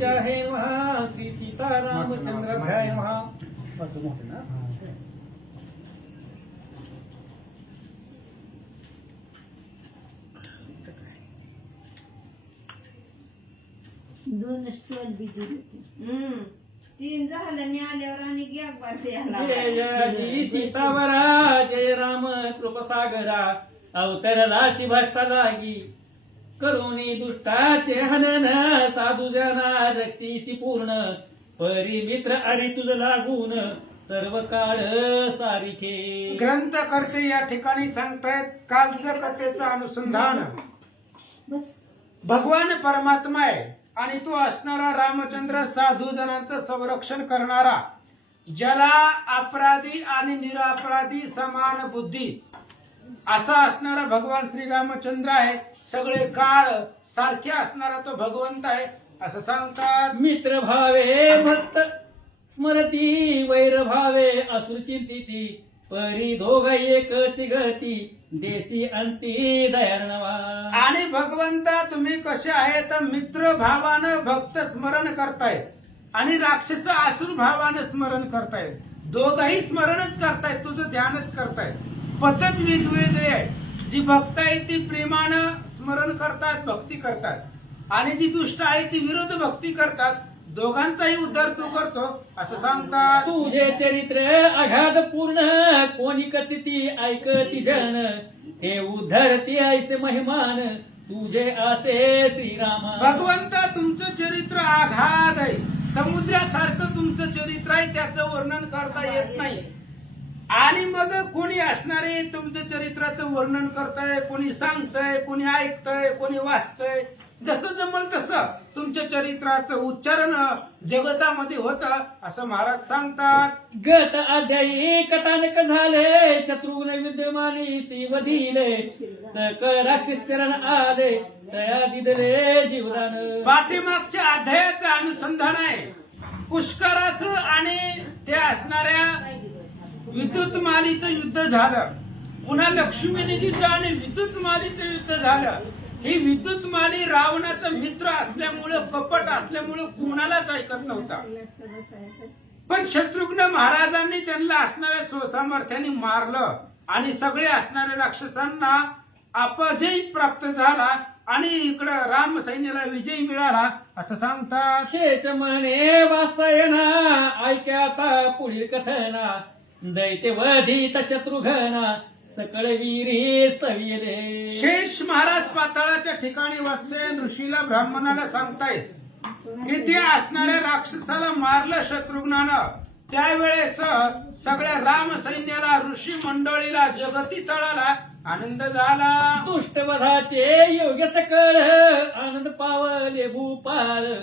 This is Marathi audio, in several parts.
गणेशाय नमः श्री सीतारामचंद्राभ्याय नमः. दोन स्टॉल बी दिली. तीन झालं आणि आल्यावर आणि गॅप द्यायला जय जय श्री सीतावरा जय राम कृपसागरा अवतरला भक्ता लागी करुणी दुष्टाचे हनन साधू जना रक्षीसी पूर्ण परी मित्र आणि तुझ लागून सर्व काळ सारिखे. ग्रंथकर्ते या ठिकाणी सांगतायत कालचं कथेचं अनुसंधान. भगवान परमात्मा आहे आणि तो असणारा रामचंद्र साधू जणांचं संरक्षण करणारा, ज्याला अपराधी आणि निरपराधी समान बुद्धी असा असणारा भगवान श्री रामचंद्र आहे. सगळे काळ सारखे असणारा तो भगवंत आहे असं सांगतात. मित्र भावे भक्त स्मरती वैर भावे असुर चिंतिती परी दोघ एकच गती देसी अंती दयार्णवा. आणि भगवंता तुम्ही कसे आहे तर मित्र भावानं भक्त स्मरण करतायत आणि राक्षस आसुर भावानं स्मरण करतायत. दोघही स्मरणच करतायत, तुझं ध्यानच करतायत. पद्धत वेगवेगळी आहे. जी भक्त आहे ती प्रेमानं स्मरण करतात, भक्ती करतात आणि जी दुष्ट आहे ती विरोध भक्ती करतात. दोघांचाही उद्धार तू करतो असं सांगतात. तुझे चरित्र अगाध पूर्ण कोणी कथिती ऐकती जन हे उद्धरती ऐसे महिमान तुझे असे श्रीरामा. भगवंता तुमचं चरित्र आघात आहे, समुद्रासारखं तुमचं चरित्र आहे, त्याचं वर्णन करता येत नाही. आणि मग कोणी असणारे तुमचं चरित्राचं वर्णन करताय, कोणी सांगतंय, कोणी ऐकतंय, कोणी वाचतंय. जसं जमल तसं तुमच्या चरित्राचं उच्चारण जगतामध्ये होतं असं महाराज सांगतात. गत अध्यायी कथानक झाले शत्रुघ्न विद्यमानी शिवधीले सकळ राक्षस चरण आले तया दिदले जीवदान. पाठीमागच्या अध्यायाचं अनुसंधान आहे पुष्कराचं आणि ते असणाऱ्या विद्युत मालीचं युद्ध झालं. पुन्हा लक्ष्मीनिधीचं आणि विद्युत मालीचं युद्ध झालं. ही विद्युत माली रावणाचा मित्र असल्यामुळं, कपट असल्यामुळं कुणालाच ऐकत नव्हता. पण शत्रुघ्न महाराजांनी त्यांना असणाऱ्या स्वसामर्थ्याने मारलं आणि सगळे असणाऱ्या राक्षसांना अपजय प्राप्त झाला आणि इकडं राम सैन्याला विजय मिळाला असं सांगतात. शेष म्हणे वासायना ऐक्या आता पुढील कथना दैत्यवधीत शत्रुघ्ना सकळ वीरी स्तविले. शेष महाराज पाताळाच्या ठिकाणी वात्स्यन ऋषीला ब्राह्मणाला सांगतायत की ते असणाऱ्या राक्षसाला मारलं शत्रुघ्नानं. त्यावेळेस सगळ्या राम सैन्याला, ऋषी मंडळीला, जगती तळाला आनंद झाला. दुष्टवधाचे योग्य सकळ आनंद पावले भूपाल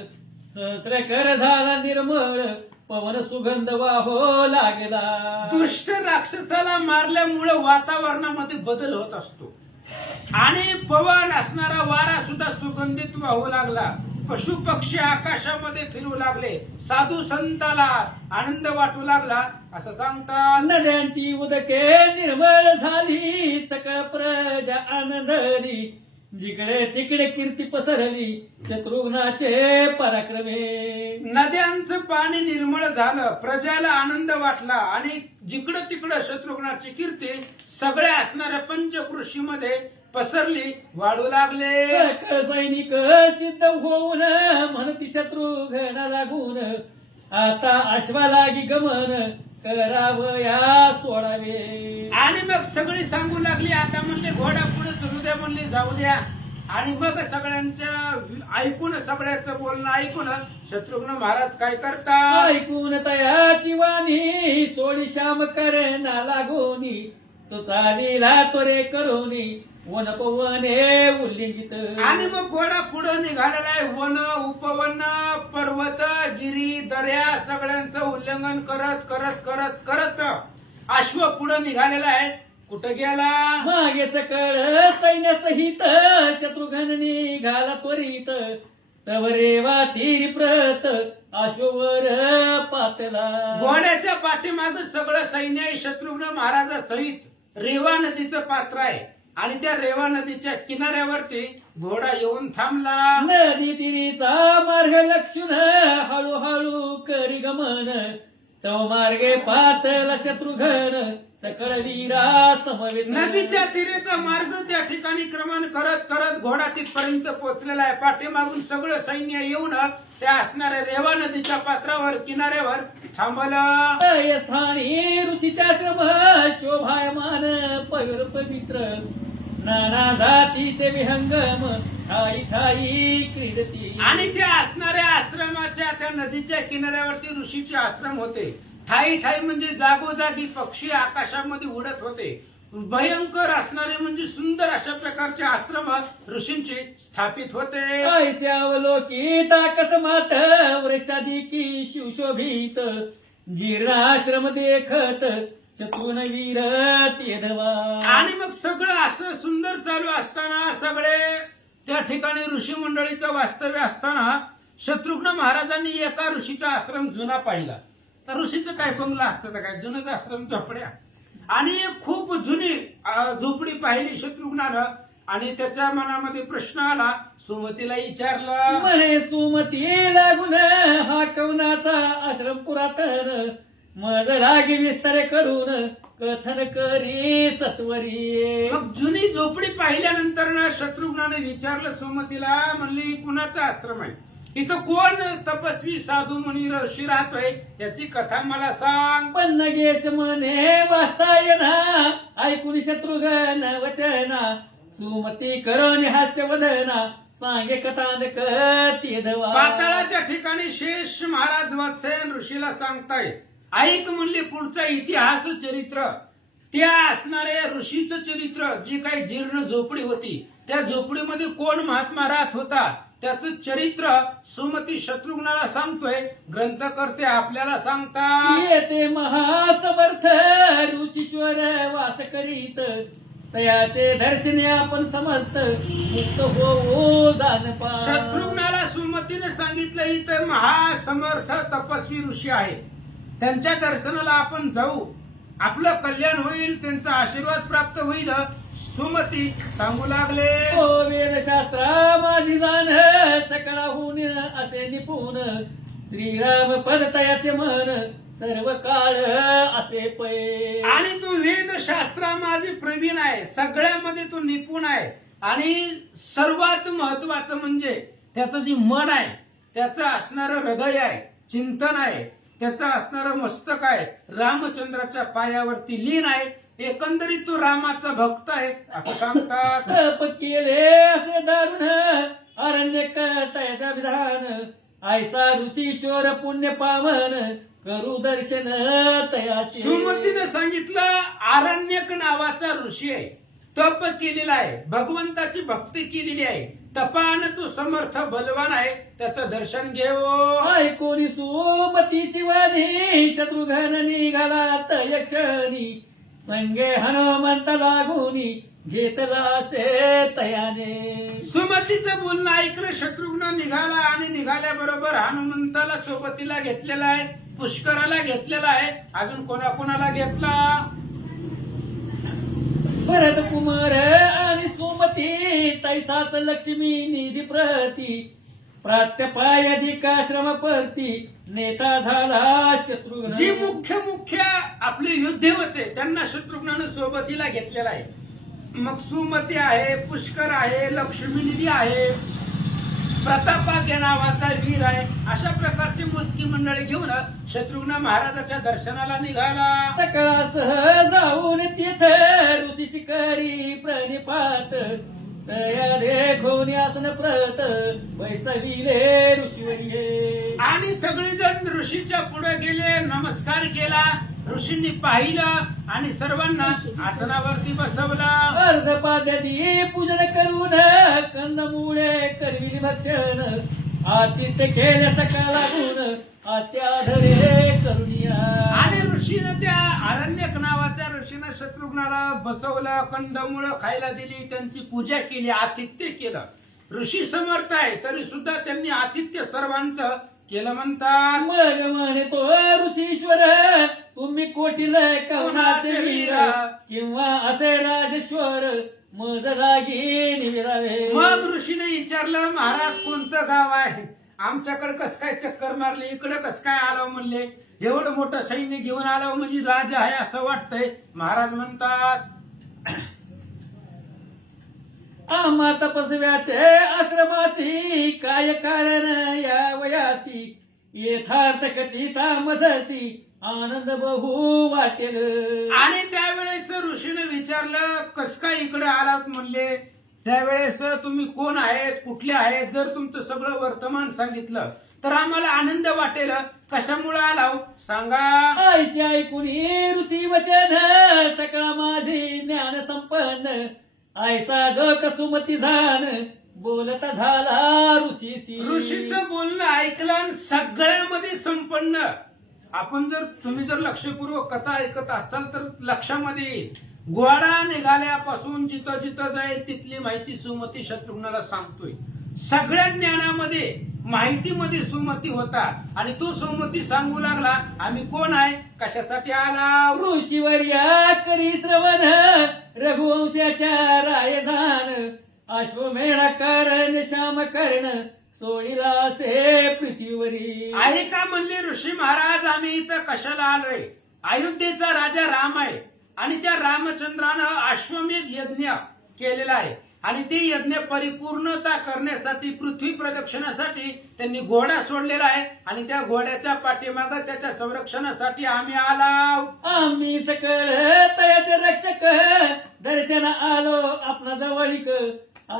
सहस्रकर झाला निर्मळ पवन सुगंध वाहो लागला. दुष्ट राक्षसाला मारल्यामुळे वातावरणामध्ये बदल होत असतो आणि पवन असणारा वारा सुद्धा सुगंधित वाहू लागला. पशु पक्षी आकाशामध्ये फिरू लागले. साधू संताला आनंद वाटू लागला असं सांगतात. नद्यांची उदके निर्मळ झाली सकळ प्रजा आनंदली जिकडे तिकडे कीर्ती पसरली शत्रुघ्नाचे पराक्रमे. नद्यांचं पाणी निर्मळ झालं, प्रजाला आनंद वाटला आणि जिकडं तिकडं शत्रुघ्नाची कीर्ती सगळ्या असणाऱ्या पंचकृषीमध्ये पसरली, वाढू लागले. सकळ सैनिक सिद्ध होऊन म्हणती शत्रुघ्ना लागून आता अश्वालागी गमन करावया सोडावे. आणि मग सगळी सांगू लागली. आता म्हणले घोडा पुढे चलू द्या, म्हणले जाऊ द्या. आणि मग सगळ्यांच्या ऐकून, सगळ्याचं बोलणं ऐकून शत्रुघ्न महाराज काय करतात. ऐकून तयाची वाणी सोडी श्याम करना लागोनी तो चालीला तोरे करोनी वन पवने उल्लिंगित. आणि मग घोडा पुढे निघालेला आहे. वन, उपवन, पर्वत, गिरी, दर्या सगळ्यांचं उल्लंघन करत करत करत करत अश्व पुढे निघालेला आहे. कुठं गेला. मागे सकळ सैन्यासहित शत्रुघ्न निघाला त्वरित तवरे वाती प्रत अश्ववर पातला. घोड्याच्या पाठीमाग सगळं सैन्य आहे. शत्रुघ्न महाराजासहित रेवा नदीचं पात्र आहे आणि त्या रेवा नदीच्या किनाऱ्यावरती घोडा येऊन थांबला. नदी तिरीचा मार्ग लक्षुण हळूहळू करी गमन तव मार्गे पातल शत्रुघ्न सकळ वीरा समवेत नदीच्या तीरेचा मार्ग त्या ठिकाणी क्रमण करत करत घोडा तिथपर्यंत पोहोचलेला आहे. पाठीमागून सगळं सैन्य येऊन त्या असणाऱ्या रेवा नदीच्या पात्रावर किनाऱ्यावर थांबलं. स्थानी ऋषीच्या श्रम शोभायमान पवित्र नाना जातीचे विहंगम ठाई ठाई क्रीडती. आणि त्या असणाऱ्या आश्रमाच्या त्या नदीच्या किनाऱ्यावरती ऋषीचे आश्रम होते. ठाई ठाई म्हणजे जागोजागी पक्षी आकाशामध्ये उडत होते. भयंकर असणारे म्हणजे सुंदर अशा प्रकारचे आश्रम ऋषींचे स्थापित होते. ऐश्यावलोकित अकस्मात वृक्षादिकी शिवशोभित जीर्णाश्रम देखत चतुन वीर तेधवा. आणि मग सगळं असं सुंदर चालू असताना सगळे त्या ठिकाणी ऋषी मंडळीचं वास्तव्य असताना शत्रुघ्न महाराजांनी एका ऋषीचा आश्रम जुना पाहिला. तर ऋषीचं काय बंगला असतं तर काय जुनच आश्रम झोपड्या. आणि एक खूप जुनी झोपडी पाहिली शत्रुघ्नानं आणि त्याच्या मनामध्ये प्रश्न आला. सुमतीला विचारलं म्हणे सुमती लागून हा कवनाचा आश्रम पुरातन मज रागी विस्तार करून कथन करी सत्वरी. मग जुनी झोपडी पाहिल्यानंतर ना शत्रुघ्नाने विचारलं सुमतीला, म्हणली कुणाचा आश्रम आहे, इथं कोण तपस्वी साधू मुनी ऋषी राहतोय याची कथा मला सांग. पण नगेश म्हणे वाचता येना ऐकून शत्रुघ्न वचना सुमती करून हास्य वदना सांगे कथानक तेधवा. पाताळाच्या ठिकाणी शेष महाराज वत्सयन ऋषीला सांगताय ऐक म्हणले पुढचा इतिहास चरित्र. त्या असणाऱ्या ऋषीचं चरित्र जी काही जीर्ण झोपडी होती त्या झोपडीमध्ये कोण महात्मा राहत होता त्याचं चरित्र सुमती शत्रुघ्नाला सांगतोय. ग्रंथकर्ते आपल्याला सांगतात येते महासमर्थ ऋषीश्वर वास करीत तयाचे दर्शने आपण समर्थ मुक्त होऊ जाणपा. शत्रुघ्नाला सुमतीने सांगितलं इथं महासमर्थ तपस्वी ऋषी आहे, त्यांच्या दर्शनाला आपण जाऊ, आपलं कल्याण होईल, त्यांचा आशीर्वाद प्राप्त होईल. सुमती सांगू लागले ओ वेदशास्त्रा माझी जाण सकळाहून असे निपुण श्रीराम पदतयाचे मन सर्व काळ असे पै. आणि तू वेदशास्त्रा माझी प्रवीण आहे, सगळ्यामध्ये तू निपुण आहे. आणि सर्वात महत्वाचं म्हणजे त्याचं जे मन आहे त्याचं असणारं हृदय आहे, चिंतन आहे, त्याचं असणारं मस्तक आहे रामचंद्राच्या पायावरती लीन आहे. एकंदरीत तो रामाचा भक्त आहे असं सांगतात. तप केले असे दारुण अरण्य तयाचा विधान ऐसा ऋषीश्वर पुण्य पावन करू दर्शन तयाचे. सुमतीने सांगितलं आरण्यक नावाचा ऋषी आहे, तप केलेला आहे, भगवंताची भक्ती केलेली आहे, तपाने तो समर्थ बलवान आहे, त्याचं दर्शन घेऊ. ऐकून सुमतीची वाणी शत्रुघ्न निघाला यक्षणी संगे हनुमंत लागूनी घेतला असे तयाने. सुमतीचं बोलणं ऐकलं शत्रुघ्न निघाला आणि निघाल्याबरोबर हनुमंताला सोबतीला घेतलेला आहे, पुष्कराला घेतलेला आहे, अजून कोणाकोणाला घेतला. भरत कुमार आणि सुमती तैसाच लक्ष्मी निधी प्रती प्रात्यपाय अधिकाश्रम परती नेता झाला शत्रुघ्न. जी मुख्य आपले योद्धे होते त्यांना शत्रुघ्नानं सोबतीला घेतलेला आहे. मग सुमती आहे, पुष्कर आहे, लक्ष्मीनिधी आहे, प्रतापाग्य नावाचा वीर आहे, अशा प्रकारची मोजकी मंडळी घेऊन शत्रुघ्न महाराजाच्या दर्शनाला निघाला. सकळासह जाऊन तीथ ऋषी शिकारी प्रणिपात तया देखोनी आसन प्रत बैसविले ऋषीवर्ये. आणि सगळेजण ऋषीच्या पुढे गेले, नमस्कार केला, ऋषींनी पाहिलं आणि सर्वांना आसनावरती बसवला. अर्धपाद्याची पूजन करून कंदमुळे करविली भक्षण आतिथ्य केले सकाळ लागून आत्याधरे करुणिया. आणि ऋषीनं त्या आरण्यक नावाच्या ऋषीनं शत्रुघ्नाला बसवलं, कंदमुळं खायला दिली, त्यांची पूजा केली, आतिथ्य केलं. ऋषी समर्थ आहे तरी सुद्धा त्यांनी आतिथ्य सर्वांचं केलं म्हणतात. मग म्हणे तो ऋषीश्वर तुम्ही कोटील कवनाचे वीर किंवा असे राजेश्वर मज लागी निविरावे. मग ऋषीने विचारलं महाराज कोणतं गाव आहे, आमच्याकडे कस काय चक्कर मारली, इकडे कस काय आलो म्हणले, एवढं मोठं सैन्य घेऊन आलो म्हणजे राजा आहे असं वाटतंय. महाराज म्हणतात, आम्हा तपस्व्याचे आश्रमासी काय कारण या वयासी यथार्थ कथिता मजसी आनंद बहु वाटेल. आणि त्यावेळेस ऋषीने विचारलं कस काय इकडे आलात म्हणले. त्यावेळेस तुम्ही कोण आहेत, कुठले आहेत, जर तुमचं सगळं वर्तमान सांगितलं तर आम्हाला आनंद वाटेल. कशामुळे आलाव सांगा. ऐशी ऐकून ऋषी वचन सकळा माझी ज्ञान संपन्न ऐसा जो कसुमती झान बोलता झाला ऋषीसी. ऋषीचं बोलणं ऐकलं आणि सगळ्यामध्ये संपन्न. आपण जर तुम्ही जर लक्षपूर्वक कथा ऐकत असाल तर लक्षामध्ये येईल. घोडा निघाल्यापासून जिथं जिथं जाईल तिथली माहिती सुमती शत्रुघ्नाला सांगतोय. सगळ्या ज्ञानामध्ये माहितीमध्ये सुमती होता आणि तो सुमती सांगू लागला आम्ही कोण आहे, कशासाठी आला. ऋषीवर्या करी श्रवण रघुवंशाच्या रायधान अश्वमेधा कर्ण श्याम कर्ण सोळीला असे पृथ्वीवरी. आहे का म्हणले ऋषी महाराज, आम्ही इथं कशाला आलोय. अयोध्येचा राजा राम आहे आणि त्या रामचंद्रानं अश्वमेध यज्ञ केलेला आहे आणि ते यज्ञ परिपूर्णता करण्यासाठी पृथ्वी प्रदक्षिणासाठी त्यांनी घोडा सोडलेला आहे आणि त्या घोड्याच्या पाठीमागं त्याच्या संरक्षणासाठी आम्ही आलो. आम्ही सकळ तयाचे रक्षक दर्शन आलो आपला जवळीक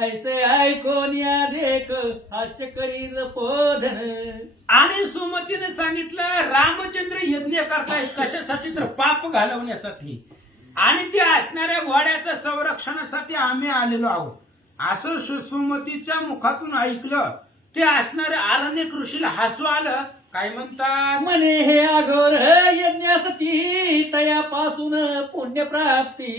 ऐसे ऐकून या देख हास्य करील पोधन. आणि सुमतीने सांगितलं रामचंद्र यज्ञ करतायत कशासाठी तर पाप घालवण्यासाठी आणि ते असणाऱ्या घोड्याच्या संरक्षणासाठी आम्ही आलेलो आहोत असं सुमतीच्या मुखातून ऐकलं. ते असणाऱ्या अरण्यक ऋषीला हसू आलं. काय म्हणतात म्हणे हे अघोर यज्ञासती तयापासून पुण्य प्राप्ती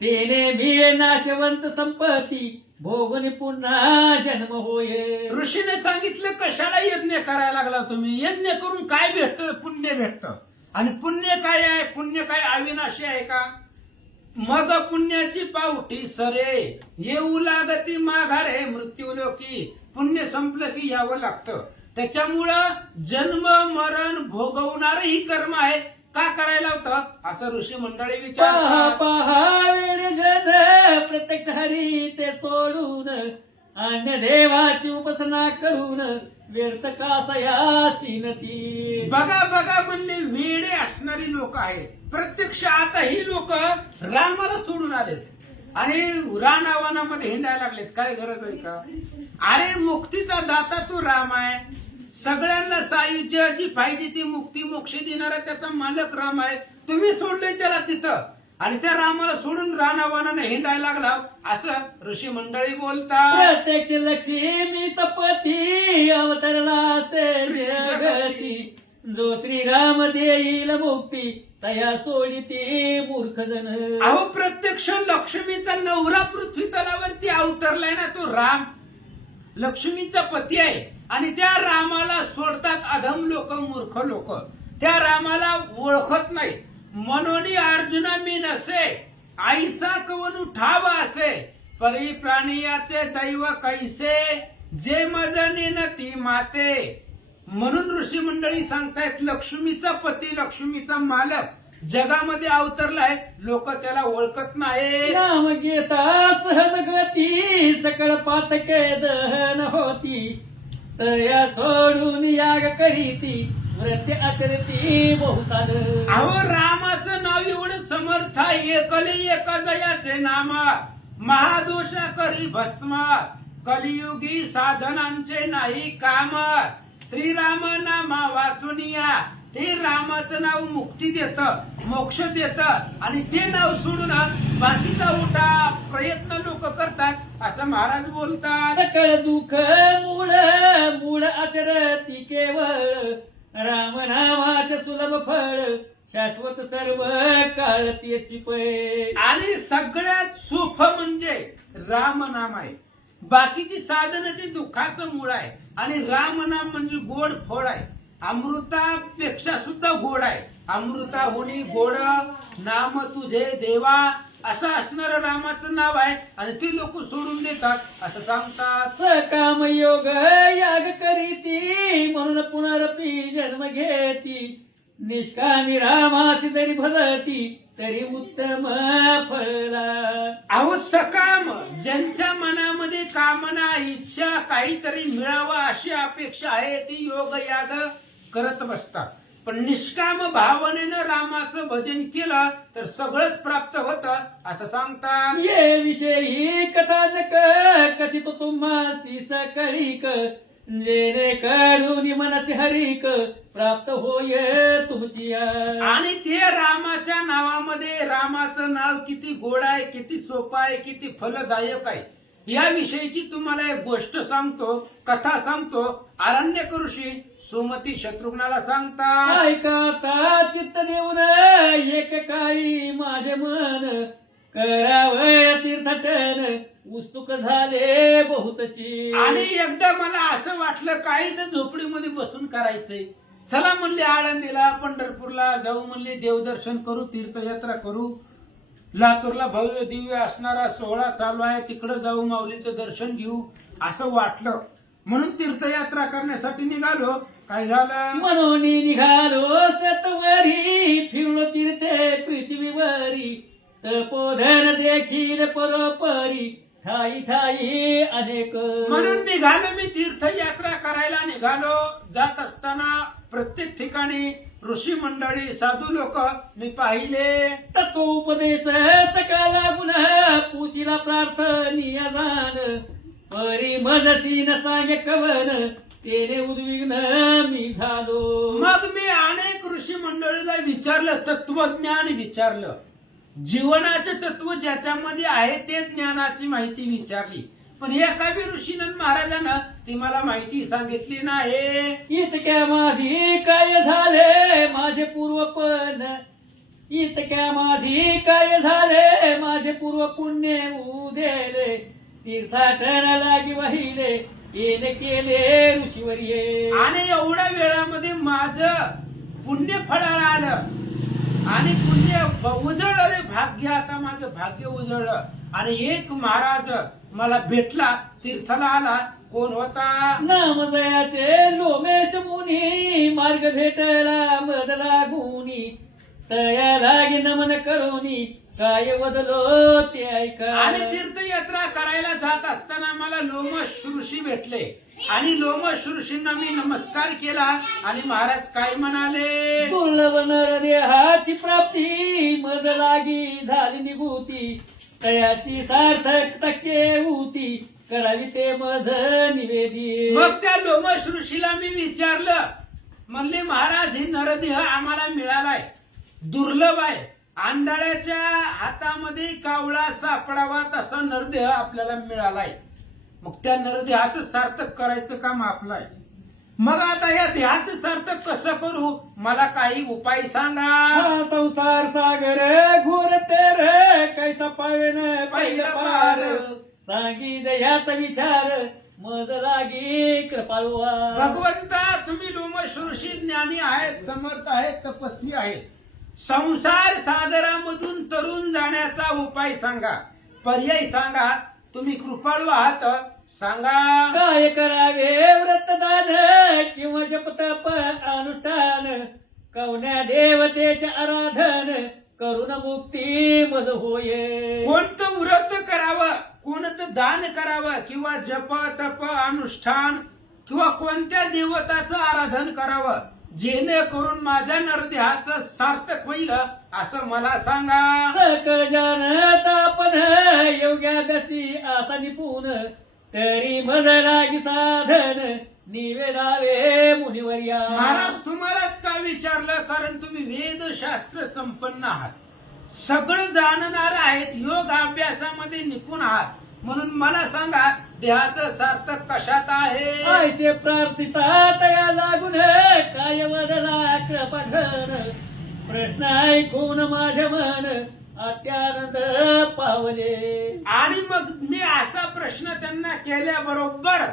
तेने मिळे नाशवंत संपत्ती भोगून पुन्हा जन्म होय. ऋषीने सांगितलं कशाला यज्ञ करायला लागला तुम्ही. यज्ञ करून काय भेटतं, पुण्य भेटतं. आणि पुण्य काय आहे, पुण्य काय अविनाशी आहे का. मग पुण्याची पावठी सरे येऊ लागती माघारे मृत्यू लोकी. पुण्य संपलं की यावं लागतं. त्याच्यामुळं जन्म मरण भोगवणारही कर्म आहे. का करायला होतं असं ऋषी मंडळी पहा विचार. पहा वेळ जन प्रत्यक्ष हरी ते सोडून अन्य देवाची उपासना करून व्यर्थ कासयासी नती. बघा बघा म्हणले वेडे असणारी लोक आहेत. प्रत्यक्ष आता ही लोक रामाला सोडून आलेत आणि रानावानामध्ये हिंडायला लागलेत. काय गरज आहे का. अरे मुक्तीचा दाता तो राम आहे. सगळ्यांना सायुज्य जी पाहिजे ती मुक्ती मोक्ष देणारा त्याचा मालक राम आहे. तुम्ही सोडले त्याला तिथं आणि त्या रामाला सोडून रानावानाने हिंडायला लागला असं ऋषी मंडळी बोलतात. प्रत्यक्ष लक्ष्मीचा पती अवतरला असे जगती जो श्रीराम देईल मुक्ती तया सोडिती मूर्ख जन. अहो प्रत्यक्ष लक्ष्मीचा नवरा पृथ्वी तलावरती अवतरलाय ना तो राम. लक्ष्मीचा पती आहे आणि त्या रामाला सोडतात अधम लोक, मूर्ख लोक. त्या रामाला ओळखत नाही. मनोनी अर्जुना मी नसे आईसा कवनु ठाव असे परी प्राणियाचे दैव कैसे जे मजनी न ती माते. म्हणून ऋषी मंडळी सांगतायत लक्ष्मीचा पती, लक्ष्मीचा मालक जगामध्ये अवतरलाय. लोक त्याला ओळखत नाही. नाम घेता सहज गती सकळ पातके दहन होती तया सोडून याग करीती व्रत आचरती बहुसार. अहो रामाचं नाव एवढं समर्थ आहे. एकले एक जयाचे नाम महादोषा करी भस्म कलियुगी साधनांचे नाही काम. श्रीराम नामा वाचुनिया ते रामाचं नाव मुक्ती देतं, मोक्ष देतं आणि ते नाव सोडून बाकीचा उठा प्रयत्न लोक करतात असं महाराज बोलतात. सकळ दुःख मूळ मूळ आचरती केवळ राम नामाचे सुलभ फळ शाश्वत सर्व काळ त्याची पै. आणि सगळ्यात सोप म्हणजे राम नाम आहे. बाकीची साधनं ती दुःखाचं मूळ आहे आणि राम नाम म्हणजे गोड फळ आहे. अमृतापेक्षा सुद्धा गोड आहे. अमृताहुनी गोड नाम तुझे देवा असं असणारं रामाचं नाव आहे आणि ते लोक सोडून देतात असं सांगतात. सकाम योग जन्म घेती निष्कामी रामासी जरी भजती तरी उत्तम फळला. अहो सकाम ज्यांच्या मनामध्ये कामना इच्छा काहीतरी मिळावं अशी अपेक्षा आहे ती योग याग करत बसतात. पण निष्काम भावनेनं रामाचं भजन केलं तर सगळंच प्राप्त होतं असं सांगतात. ये विषयी कथानक कथित तुम्हासी सकळीक जेणे करून मनसी हरिक प्राप्त होय तुमची. आणि ते रामाच्या नावामध्ये रामाचं नाव किती गोड आहे, किती सोपं आहे, किती फलदायक आहे या विषयीची तुम्हाला एक गोष्ट सांगतो, कथा सांगतो. आरण्यक ऋषी सुमती शत्रुघ्नाला सांगतात. ऐका चित्त देऊन एक काळी माझे मन करावय तीर्थटन उत्सुक झाले बहुतची. आणि एकदा मला असं वाटलं काही तर झोपडीमध्ये बसून करायचंय. चला म्हणले आळंदीला पंढरपूरला जाऊ, म्हणले देवदर्शन करू, तीर्थयात्रा करू. लातूरला भव्य दिव्य असणारा सोहळा चालू आहे, तिकडे जाऊ माऊलीचं दर्शन घेऊ असं वाटलं. म्हणून तीर्थयात्रा करण्यासाठी निघालो. काय झालं? म्हणून निघालो सतवरी फिरलो तीर्थे पृथ्वीवरी तपोधन देखील परोपरी ठाई ठाई अनेक. म्हणून निघालो मी तीर्थयात्रा करायला निघालो. जात असताना प्रत्येक ठिकाणी ऋषी मंडळी साधू लोक मी पाहिले. तत्वोपदेश सकाळला गुन्हा पुशीला प्रार्थनीय जाण परी मजसी न सांगे कवन तेने उद्विग्न मी झालो. मग मी अनेक ऋषी मंडळीला विचारलं, तत्वज्ञान विचारलं, जीवनाचे तत्व ज्याच्यामध्ये आहे ते ज्ञानाची माहिती विचारली. पण एका बी ऋषीनं महाराजांना ती मला माहिती सांगितली नाही. इतक्या माझी काय झाले माझे पूर्वपण इतक्या माझी काय झाले माझे पूर्व पुण्य उदेले तीर्थाटन लागी वाहिले केले केले ऋषीवर्ये. आणि एवढ्या वेळामध्ये माझं पुण्य फळाला आलं आणि पुण्य उजळलं रे भाग्य. आता माझं भाग्य उजळलं आणि एक महाराज मला भेटला, तीर्थाला आला. कोण होता? नामजयाचे लोमेश मुनी मार्ग भेटला मद लागुनी तया लागे नमन करोनी काय वदलो ते ऐका. आणि तीर्थयात्रा करायला जात असताना मला लोमश ऋषी भेटले आणि लोमश ऋषींना मी नमस्कार केला. आणि महाराज काय म्हणाले? दुर्लभ नर देहाची प्राप्ती मज लागी झाली निभूती तयाची सार्थक टक्के होती करावी ते मज निवेदी. मग त्या लोमश ऋषीला मी विचारलं, म्हणले महाराज हे नरदेह आम्हाला मिळालाय, दुर्लभ आहे. आंधळ्याच्या हातामध्ये कावळा सापडावा तसा नरदेह आपल्याला मिळालाय. मग त्या नरदेहाचं सार्थक करायचं काम आपलं आहे. मग आता या देहाचं सार्थक कसं करू? मला काही उपाय सांगा. हा संसार सागर घोर तेर कैसा पावेन पहिला पार सांगी जयाचा विचार मज लागी कृपाळुआ. भगवंता तुम्ही लोमश ऋषी ज्ञानी आहेत, समर्थ आहेत, तपस्वी आहेत. संसार सागरामधून तरुण जाण्याचा उपाय सांगा, पर्याय सांगा. तुम्ही कृपाळू आहात, सांगा. काय करावे व्रतदान किंवा जपतप अनुष्ठान कवन्या देवतेचे आराधन करून मुक्ती मज होये. कोणतं व्रत करावं, कोणतं दान करावं किंवा जप तप अनुष्ठान किंवा कोणत्या देवताचं आराधन करावं जेणेकरून माझ्या नरदेहाचं सार्थक होईल असं मला सांगा. सकळ जानत आपण योग्या दसी असा निपुण तरी मज लागी साधन निवेदावे मुनिवर्या. महाराज तुम्हालाच का विचारलं? कारण तुम्ही वेदशास्त्र संपन्न आहात, सगळं जाणणार आहेत, योग अभ्यासामध्ये निपुण आहात. म्हणून मला सांगा देहाचं सार्थक कशात आहे? ऐसे प्रार्थिता तया लागून काय वदला कृपाघन प्रश्न ऐकून माझे मन अत्यानंद पावले. आणि मग मी असा प्रश्न त्यांना केल्याबरोबर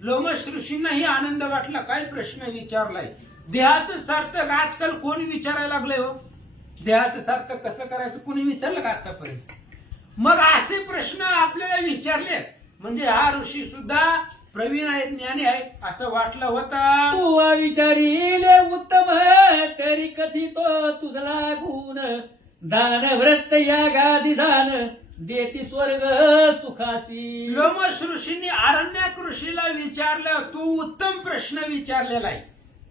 लोमश ऋषींनाही आनंद वाटला. काय प्रश्न विचारलाय? देहाचं सार्थक आजकाल कोणी विचारायला लागलंय हो? देहाचं सार्थक कसं करायचं कोणी विचारलं का आतापर्यंत? मग असे प्रश्न आपल्याला विचारले म्हणजे हा ऋषी सुद्धा प्रवीण आहे, ज्ञानी आहे असं वाटलं होतं. तू विचारीले उत्तम तरी कथितो तुझला गुण दान व्रत या गादी दान देती स्वर्ग सुखासी. लोमश ऋषींनी आरण्याक ऋषीला विचारलं, तू उत्तम प्रश्न विचारलेला आहे.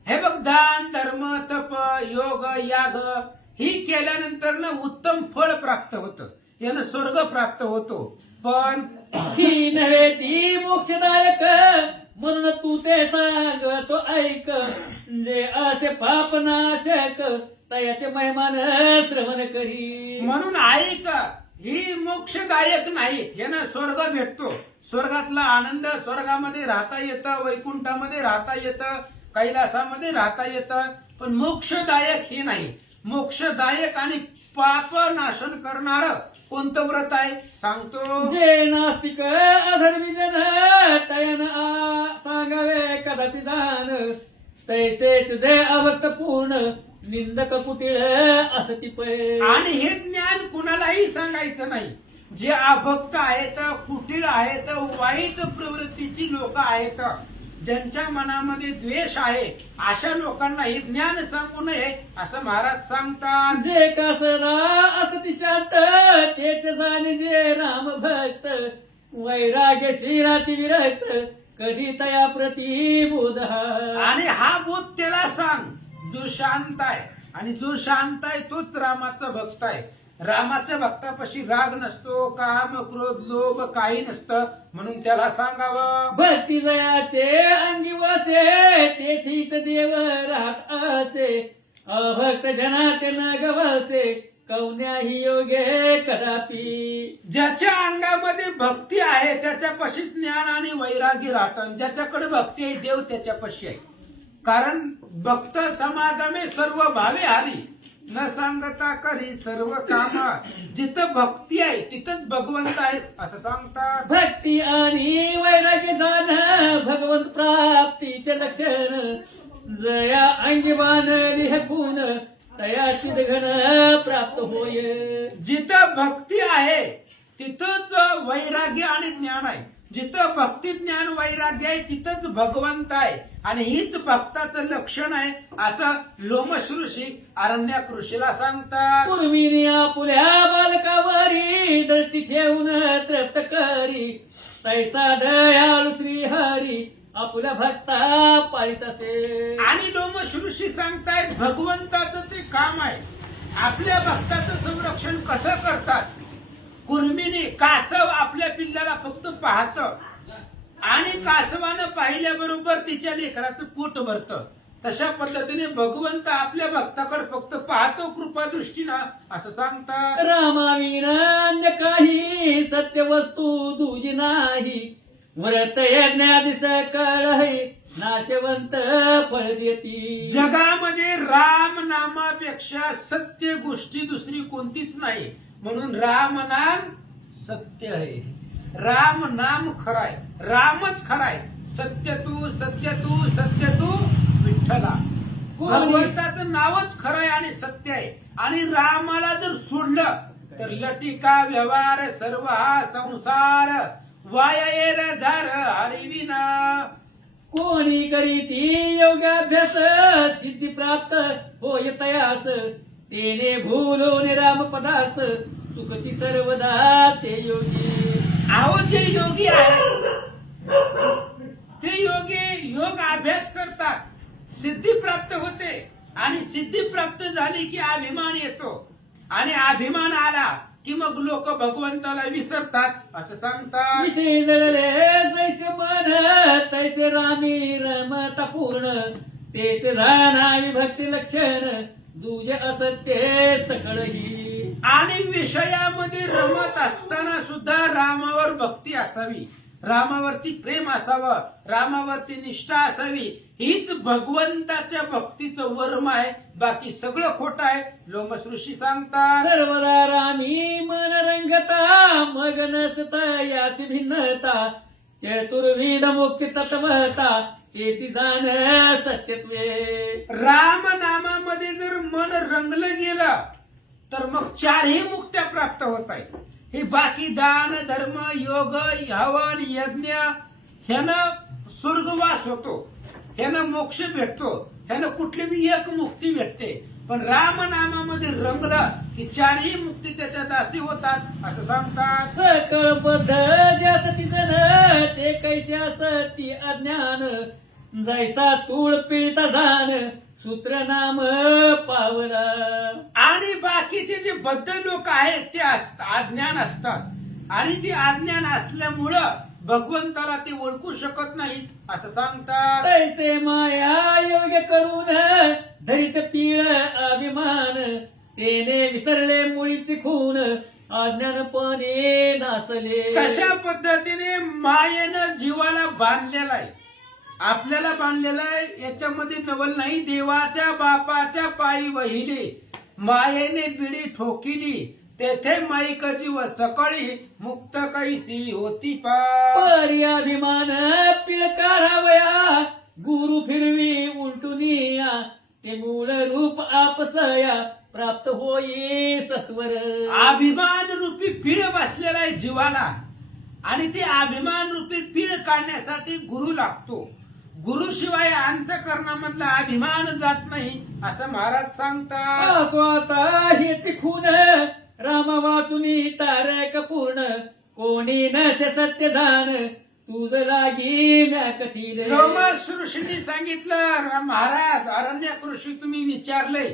हे बघ, दान धर्म तप योग याग ही केल्यानंतर ना उत्तम फळ प्राप्त होतं, यानं स्वर्ग प्राप्त होतो. पण ही नव्हे ती मोक्षदायक म्हणून तू ते सांगतो ऐक जे असे पाप नाशक तयाचे महिमान श्रवण करी. म्हणून ऐक, ही मोक्षदायक नाही, यानं स्वर्ग भेटतो. स्वर्गातला आनंद, स्वर्गामध्ये राहता येतं, वैकुंठामध्ये राहता येतं, कैलासामध्ये राहता येतं, पण मोक्षदायक हे नाही. मोक्षदायक आणि पाप नाशन करणार कोणतं व्रत आहे सांगतो. जे नास्तिक अधर्मी जन तयन सांगावे कदापि जाण तैसेच जे अभक्त पूर्ण निंदक कुटिळ असती पै. आणि हे ज्ञान कुणालाही सांगायचं नाही. जे अभक्त आहेत, कुटीळ आहेत, वाईट प्रवृत्तीची लोक आहेत, ज्यांच्या मनामध्ये द्वेष आहे, अशा लोकांना हे ज्ञान सांगू नये असं महाराज सांगतात. जे कसरा असती शांत तेच झाले जे राम भक्त वैराग्य श्रीराती विरक्त कधी तया प्रतिबोध. आणि हा बोध त्याला सांग जो शांत आहे, आणि जो शांत आहे तोच रामाचा भक्त आहे. रामाच्या भक्तापाशी राग नसतो, काम क्रोध लोभ काही नसतं, म्हणून त्याला सांगावं. भक्ती जयाचे अंगी वसे तेथीच देव राहत असे अभक्त जनात न गवसे कवण्याही योगे कदापि. ज्याच्या अंगामध्ये भक्ती आहे त्याच्यापाशी ज्ञान आणि वैरागी राहतं. ज्याच्याकडे भक्ती आहे देव त्याच्यापाशी आहे. कारण भक्त समागमे सर्व भावे हरी न सांगता करी सर्व काम. जिथं भक्ती आहे तिथंच भगवंत आहे असं सांगतात. भक्ती आणि वैराग्य जाण भगवंत प्राप्तीचे लक्षण जया अंगी बांधली हकून तया चिदघन प्राप्त होय. जिथं भक्ती आहे तिथंच वैराग्य आणि ज्ञान आहे. जिथं भक्ती ज्ञान वैराग्य आहे तिथंच भगवंत आहे, आणि हीच भक्ताचं लक्षण आहे असं लोमश ऋषी अरण्याक ऋषीला सांगतात. पूर्वीने आपुल्या बालकावरी दृष्टी ठेवून तृप्त करी तैसा दयाळू श्रीहरी आपुल्या भक्ता पाळीत असे. आणि लोमश ऋषी सांगतायत भगवंताचं ते काम आहे. आपल्या भक्ताचं संरक्षण कसं करतात. कुर्मीने कासव आपल्या पिल्लाला फक्त पाहतं, आणि कासवानं पाहिल्याबरोबर तिच्या लेकराचं पोट भरतं. तशा पद्धतीने भगवंत आपल्या भक्ताकडे फक्त पाहतो कृपा दृष्टीनं असं सांगतात. रामाविन अन्य काही सत्य वस्तू दुजी नाही व्रत यज्ञादी सकळ नाशवंत फळ देती. जगामध्ये राम नामापेक्षा सत्य गोष्टी दुसरी कोणतीच नाही. म्हणून राम नाम सत्य आहे. राम नाम खराय, रामच खराय. सत्य तू सत्य तू सत्य तू विठ्ठला. भगवंताचं नावच खरंय आणि सत्य आहे. आणि रामाला जर सोडलं तर लटिका व्यवहार सर्व हा संसार वायर झार हरिविना. कोणी करीती योगाभ्यास सिद्धी प्राप्त होय तयास तेने भूलोने राम पदास सुखती सर्वदा ते योगी. अहो जे योगी आहेत ते योगी योग अभ्यास करतात, सिद्धी प्राप्त होते, आणि सिद्धी प्राप्त झाली की अभिमान येतो, आणि अभिमान आला की मग लोक भगवंताला विसरतात असं सांगतात. विषय जळले जैसे मन तैसे रामी रमता पूर्ण तेच जाणावी भक्ती लक्षण दुजे असत्य सकळही. आणि विषयामध्ये रमत असताना सुद्धा रामावर भक्ती असावी, रामावरती प्रेम असावं, रामावरती निष्ठा असावी. हीच भगवंताच्या भक्तीचं वर्म आहे. बाकी सगळं खोटं आहे. लोमश ऋषी सांगतात. सर्वदा रामी मन रंगता मग नसता याची भिन्नता चतुर्विध मुक्ती तत्वता तेची जाण सत्यत्वे. राम नामामध्ये जर मन रंगलं गेलं तर मग चारही मुक्त्या प्राप्त होत आहेत. हे बाकी दान धर्म योग हवन यज्ञ ह्यानं स्वर्गवास होतो, ह्यानं मोक्ष भेटतो, ह्यानं कुठली बी एक मुक्ती भेटते. पण रामनामामध्ये रंगलं की चारही मुक्ती त्याच्या दासी होतात असं सांगतात. सकळ बद्ध ज्यासती जन ते कैसे असती अज्ञान जैसा तूळ पिळता जाण सूत्र नाम पावला. आणि बाकीचे जे बद्ध लोक आहेत ते अज्ञान असतात आणि ती अज्ञान असल्यामुळं भगवंताला ते ओळखू शकत नाहीत असं सांगतात. तैसे माया योग्य करून धरित पीळ अभिमान तेने विसरले मुळीचे खून अज्ञानपणे नासले. कशा पद्धतीने मायेनं जीवाला बांधलेला आहे, आपल्याला बांधलेला आहे, याच्यामध्ये नवल नाही. देवाच्या बापाच्या पायी वहिले मायेने बिडी ठोकिली तेथे माईकची व सकाळी मुक्त कैसी होती परी अभिमान पीळ काढावया गुरु फिरवी उलटुनिया ते मूळ रूप आपसया प्राप्त होई सत्वर. अभिमान रूपी पीळ बसलेला आहे जीवाला आणि ते अभिमान रूपी पीळ काढण्यासाठी गुरु लागतो. गुरु शिवाय अंतःकरणामधला अभिमान जात नाही असं महाराज सांगतात. स्वतः हेच खून राम वाचुनी तारक पूर्ण कोणी नसे सत्य जाण तुझ लागी म्या कथील. लोमस ऋषींनी सांगितलं, महाराज अरण्यक ऋषी तुम्ही विचारलंय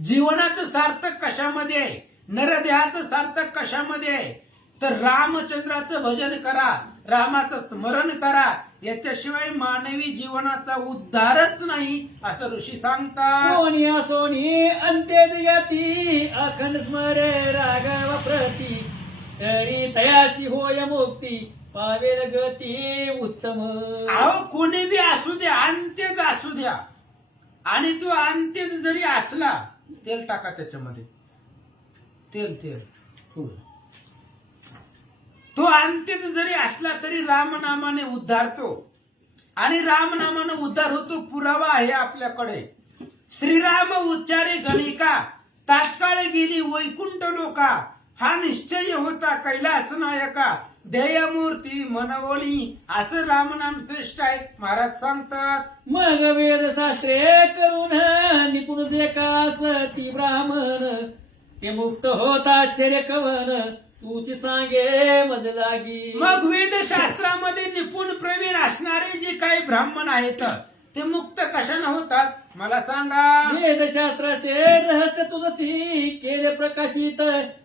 जीवनाचं सार्थक कशामध्ये आहे, नरदेहाचं सार्थक कशामध्ये आहे, तर रामचंद्राचं भजन करा, रामाचं स्मरण करा, याच्याशिवाय मानवी जीवनाचा उद्धारच नाही असं ऋषी सांगतात. कोणी असोनी अंत्य जयाती अखंड स्मरे राघव प्रती तरी तयासी होय मुक्ती पावेल गती उत्तम. अहो कोणी बी असू द्या, अंत्यच असू द्या, आणि तो अंत्यच जरी असला तेल टाका त्याच्यामध्ये, तेल हो. तो अंत्यच जरी असला तरी रामनामाने उद्धारतो आणि रामनामाने उद्धार होतो. पुरावा आहे आपल्याकडे. श्रीराम उच्चारे गणिका तात्काळ गेली वैकुंठ लोका हा निश्चय होता कैलास नायका ध्येयमूर्ती मनवोली असं रामनाम श्रेष्ठ आहे महाराज सांगतात. मग वेदशास्त्रे करून निपुण जे कास ती ब्राह्मण ते मुक्त होता आश्चर्य कवन तुची सांगे मज लागी. मग वेदशास्त्रामध्ये निपुण प्रवीण असणारे जे काही ब्राह्मण आहेत ते मुक्त कशाने होतात मला सांगा. वेदशास्त्राचे रहस्य तुझसी केले प्रकाशित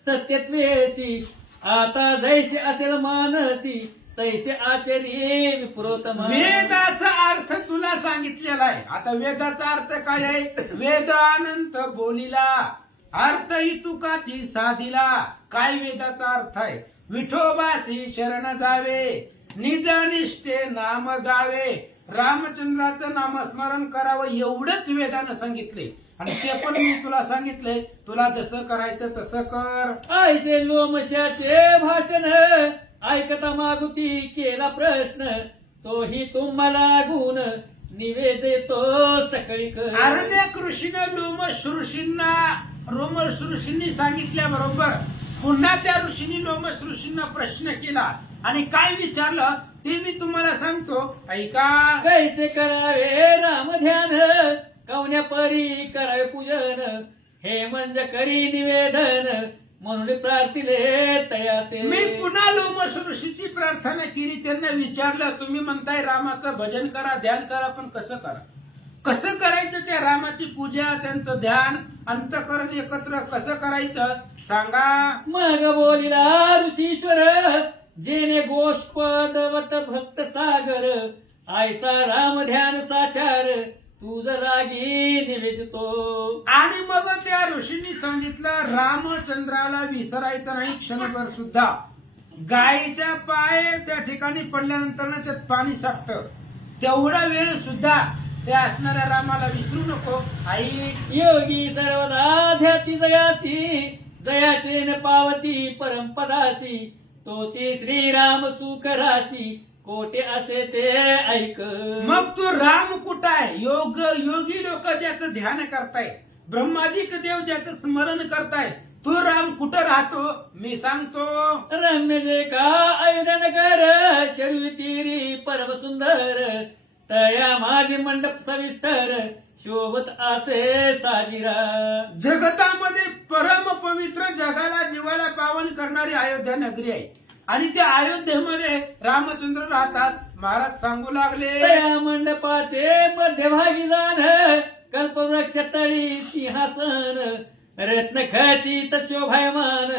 सत्यत्वेसी आता जैसे असेल मानसी तैसे आचरी विप्रोतम. वेदाचा अर्थ तुला सांगितलेला आहे. आता वेदाचा अर्थ काय आहे, वेद अनंत बोलिला अर्थ तुकाची साधिला. काय वेदाचा अर्थ आहे, विठोबासी शरण जावे निज निष्ठे नाम गावे रामचंद्राचं नामस्मरण करावं एवढंच वेदानं सांगितले. आणि ते पण मी तुला सांगितलंय, तुला जसं करायचं तसं कर. ऐसे लोमशाचे भाषण ऐकता मागुती केला प्रश्न तोही तुम्हाला गुण निवेदितो सकळी कर. अरण्यक ऋषीनं लोमस ऋषींनी सांगितल्याबरोबर पुन्हा त्या ऋषींनी लोमस ऋषींना प्रश्न केला आणि काय विचारलं ते मी तुम्हाला सांगतो, ऐका. कैसे करावे राम ध्यान कवन्या परी करावे पूजन हे म्हणजे करी निवेदन म्हणून प्रार्थिले तयाते. मी पुन्हा लोमस ऋषीची प्रार्थना केली, त्यांना विचारलं तुम्ही म्हणताय रामाचं भजन करा ध्यान करा, पण कसं करा, कसं करायचं त्या रामाची पूजा त्यांचं ध्यान अंतःकरण एकत्र कसं करायचं सांगा. मग बोलिला ऋषीश्वर जेने गोष्पदवत भक्त सागर आयसा राम ध्यान साचार तुझ लागी निवेदितो. आणि मग त्या ऋषींनी सांगितलं रामचंद्राला विसरायचं नाही क्षणभर सुद्धा. गायीच्या पाय त्या ठिकाणी पडल्यानंतर त्यात पाणी साठतं, तेवढा वेळ सुद्धा त्या असणाऱ्या रामाला विसरू नको. आई योगी सर्वदा ध्याती जयासी जयाचे न पावती परमपदासी तोची श्रीराम सुख राशी कोटे असे ते ऐक. मग तो राम कुठं आहे, योगी लोक ज्याचं ध्यान करताय, ब्रह्मादिक देव ज्याचं स्मरण करताय तू राम कुठं राहतो मी सांगतो. रम्य जे का अयोध्यानगर शरवी तीरी परम सुंदर तया माझे मंडप सविस्तर शोभत असे साजिरा. जगतामध्ये परम पवित्र जगाला जीवाला पावन करणारी अयोध्या नगरी आहे आणि त्या अयोध्येमध्ये रामचंद्र राहतात. महाराज सांगू लागले तया मंडपाचे मध्यभागी जाण कल्पवृक्ष तळी सिंहासन रत्न खचित शोभायमान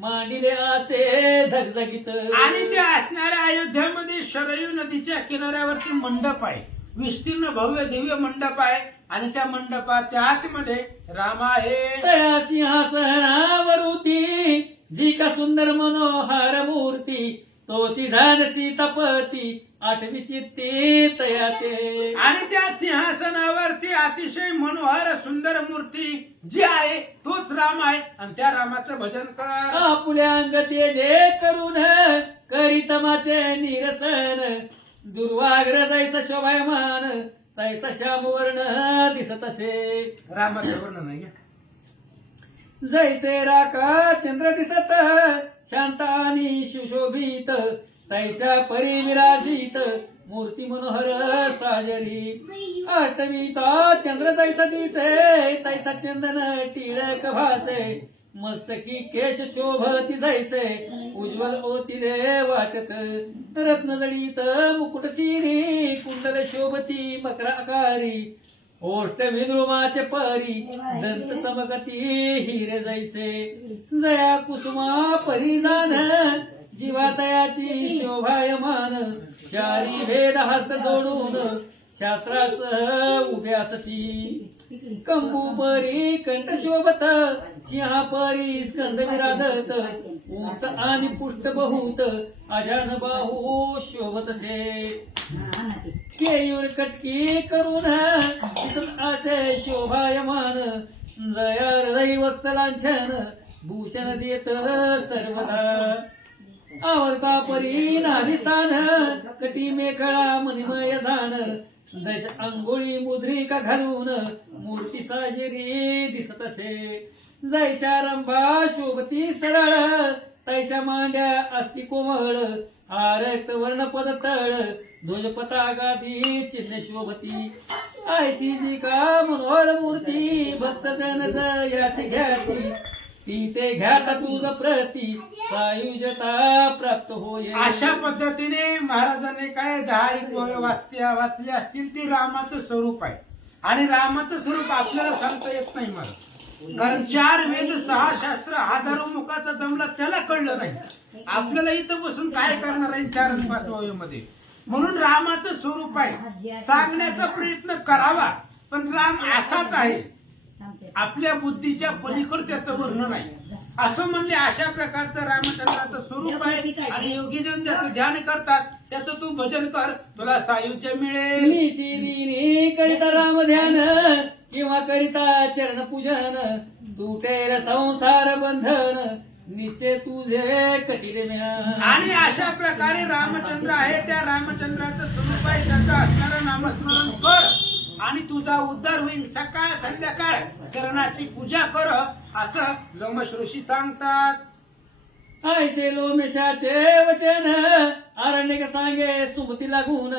मांडिले असे झगझगीत. आणि त्या असणाऱ्या अयोध्यामध्ये शरयू नदीच्या किनाऱ्यावरती मंडप आहे. विस्तीर्ण भव्य दिव्य मंडप आहे आणि त्या मंडपाच्या आतमध्ये राम आहे. तया सिंहासनावरती जी का सुंदर मनोहर मूर्ती तोची झान सीतापती आठवी चित्ती तया ते. आणि त्या सिंहासनावरती अतिशय मनोहर सुंदर मूर्ती जी आहे तोच राम आहे आणि त्या रामाचं भजन कर. आपुल्या अंग तेजे करून करीतमाचे निरसन दुर्वाग्र जैसा शोभायमान तैसा श्यामवर्ण दिसत असे. रामाचं वर्णन आहे. जैसे राका चंद्र दिसत शांत आणि सुशोभित तैसा परी विराजित मूर्ती मनोहर साजरी. आठवीचा चंद्र जैसा दिसे तैसा चंदन टिळक भासे मस्तकी केश शोभती जैसे उज्ज्वल ओतिले वाटत रत्न जडित मुकुट चिरी कुंडल शोभती मकराकारी ओष्ट विद्रुमाचे परी दंत चमकती हिरे जैसे जया कुसुमा परिधान जीवातयाची शोभायमान चारी भेद हस्त जोडून शास्त्रासह उभ्या सती कंबू परी कंठ शोभत सिंहा परी स्कंद विराजत उंच आणि पुष्ट बहुत अजान बाहू शोभतसे केयूर कटकी करून दिसत असे शोभायमान जया हृदय वत्सलांछन भूषण देत सर्वदा आवडता परी नाभिस्थान कटी मेखळा मणिमय झान दश अंघोळी मुद्रिका घालून मूर्ती साजेरी दिसत असे जैशा रंभा शोभती सरळ तैशा मांड्या अस्ति कोमळ आरक्त वर्ण पद तळ ध्वज पताकाती चिन्ह शोभती ऐशी जी का मनोहर मूर्ती भक्त जन याची घ्याती ती ते घ्याता तुझ प्रती सायुजता प्राप्त होय. अशा पद्धतीने महाराजांनी काय 10 वाचले असतील. ते रामाचं स्वरूप आहे आणि रामाचं स्वरूप आपल्याला सांगता येत नाही मला, कारण 4 वेद 6 शास्त्र हजारो मुखाचा जमला त्याला कळलं नाही. आपल्याला इथं बसून काय करणार आहे 4 आणि 5 मध्ये. म्हणून रामाचं स्वरूप आहे, सांगण्याचा प्रयत्न करावा, पण राम असाच आहे, आपल्या बुद्धीच्या पलीकडे त्याचं वर्णन आहे असं म्हणले. अशा प्रकारचं रामचंद्राचं स्वरूप आहे आणि योगीजन ज्याचं ध्यान करतात त्याचं तू भजन कर, तुला सायुज्य मिळेल. निशिदिनी करिता राम ध्यान किंवा करिता चरण पूजन तुटेल संसार बंधन निश्चय तुझे कठीण म्यान. आणि अशा प्रकारे रामचंद्र आहे, त्या रामचंद्राचं स्वरूप आहे, त्याचं असणारं नामस्मरण कर आणि तुझा उद्धार होईल. सकाळ संध्याकाळ चरणाची पूजा कर असं लोमश ऋषी सांगतात. ऐसे लोमेशाचे वचन अरण्य सांगे सुमती लागून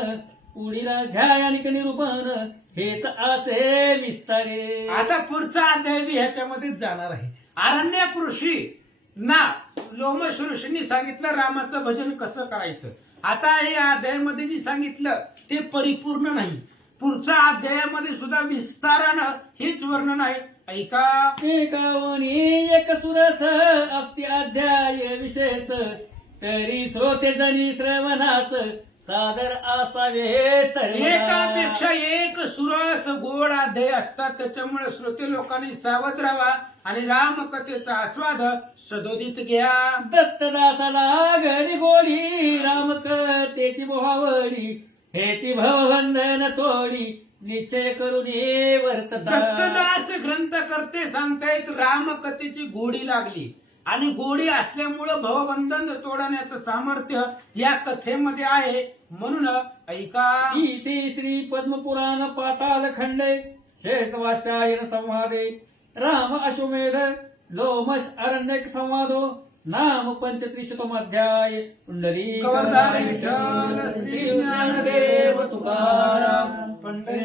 पुढीला ध्यायानिक निरूपण हेच असे विस्तारे. आता पुढचा अध्याय बी ह्याच्यामध्येच जाणार आहे. अरण्यक ऋषी ना लोमश ऋषींनी सांगितलं रामाचं भजन कसं करायचं. आता हे अध्यायामध्ये जे सांगितलं ते परिपूर्ण नाही, पुढच्या अध्यायामध्ये सुद्धा विस्तारानं हेच वर्णन आहे. ऐका. एकावनी एक सुरस अस्ति अध्याय विशेष तरी श्रोते जनी श्रवणास सादर असावे एकापेक्षा एक सुरस गोड अध्याय असतात, त्याच्यामुळे श्रोते लोकांनी सावध राहावा आणि रामकथेचा आस्वाद सदोदित घ्या. दत्तदासाला गडी गोडी रामकथेची मोहावडी हेची भवबंधन तोडी निश्चय करून वर्तता. दत्तदास ग्रंथ करते सांगतायत रामकथेची गोडी लागली आणि गोडी असल्यामुळं भवबंधन तोडण्याचं सामर्थ्य या कथेमध्ये आहे. म्हणून ऐका. इति श्री पद्मपुराण पाताल खंडे शेषवास्यायन संवादे राम अश्वमेध लोमश अरण्यक संवादो नाम पंचत्रिशतमोध्याय पुंडरी कवरदार विठ्ठल श्री ज्ञानदेव तुकाराम पंढरी